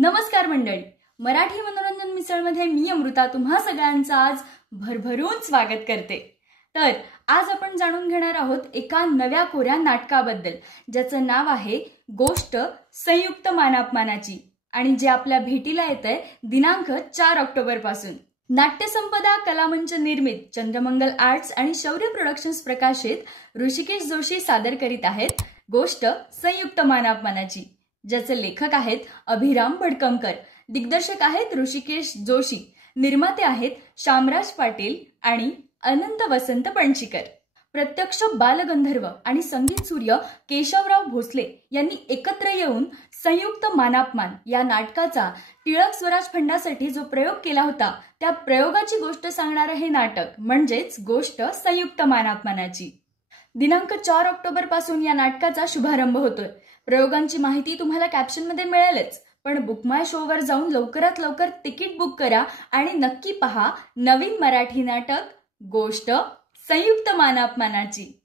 नमस्कार मंडळी, मराठी मनोरंजन मिसळमध्ये मी अमृता तुम्हा सगळ्यांचं आज भरभरून स्वागत करते। तर आज आपण जाणून घेणार आहोत एका नव्या कोऱ्या नाटकाबद्दल, ज्याचं नाव आहे गोष्ट संयुक्त मानापमानाची आणि जे आपल्या भेटीला येतंय दिनांक 4 ऑक्टोबर पासून। नाट्यसंपदा कलामंच निर्मित चंद्रमंगल आर्ट्स आणि शौर्य प्रोडक्शन्स प्रकाशित ऋषिकेश जोशी सादर करीत आहेत गोष्ट संयुक्त मानापमानाची, ज्याचे लेखक आहेत अभिराम भडकमकर, दिग्दर्शक आहेत ऋषिकेश जोशी, निर्माते आहेत शामराज पाटील आणि अनंत वसंत पणशीकर। प्रत्यक्ष बालगंधर्व आणि संगीत सूर्य केशवराव भोसले यांनी एकत्र येऊन संयुक्त मानापमान या नाटकाचा टिळक स्वराज फंडासाठी जो प्रयोग केला होता, त्या प्रयोगाची गोष्ट सांगणारे हे नाटक म्हणजेच गोष्ट संयुक्त मानापमानाची। दिनांक 4 ऑक्टोबर पासून या नाटकाचा शुभारंभ होतोय। प्रयोगांची माहिती तुम्हाला कॅप्शन मध्ये मिळेलच, पण बुक माय शो वर जाऊन लवकरात लवकर तिकीट बुक करा आणि नक्की पहा नवीन मराठी नाटक गोष्ट संयुक्त मानापमानाची।